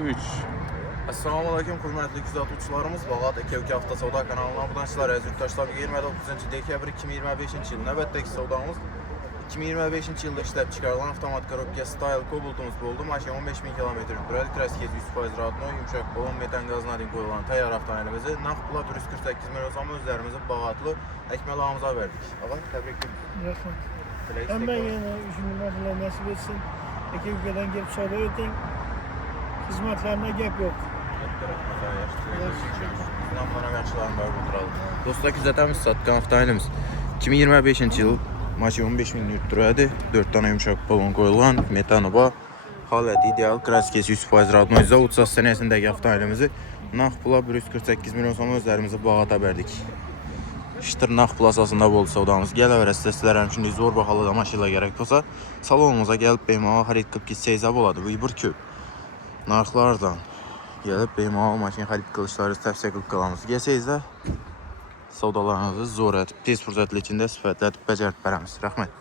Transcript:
3. Assalamu alaykum hörmətli kuzatuvchilarimiz. Bağat Ekevki Hafta Savda kanalına buradan sizlərə əziz 29 dekabr 2025-ci il növbətdəki savdamız 2025-ci ildə işləb çıxarılan avtomat korobka Style Cobaltumuz oldu. Maşın 15.000 km durardı. Trafikə 100% rahatlı, yumşaq bolon metan qazına din qoyulan təyyar avtomobilimizi nağd pula 148 min olsam özlərimizi bağatlı əkməlağımıza verdik. Ağa, təbrik edirəm. Hem ben yine üşümün Allah nasip etsin. Ekibika'dan gelip soru ödeyim. Hizmetlerine gap yok. Dostlar küzətəmiz satqan avtomobilimiz 2025-ci il maşın 15.000 newt durardı. 4 dənə yumşaq balon qoyulan metanoba halət ideal kraskesi 100% radnoizdə 30 sənəsindəki avtomobilimizi nağd pula 148 milyon sonra özlərimizi bağata verdik. Şıtır nağd pul asasında bol savdamız. Gəl əvvəl sizlərə şimdi zor bahalı maşınla gərək olsa salonumuza gəlib beymağa xarid qıb gitsəyizə boladı. Bu ibur köp. Narxlardan gəlib beymağa maşın xarid qılışlarınızı təvsiyə qılıb qalamız. Gəlsəyizə savdalarınızı zor edib, tez fürsətli içində sifətlətib bəcərib bərəmiz. Rəhmət.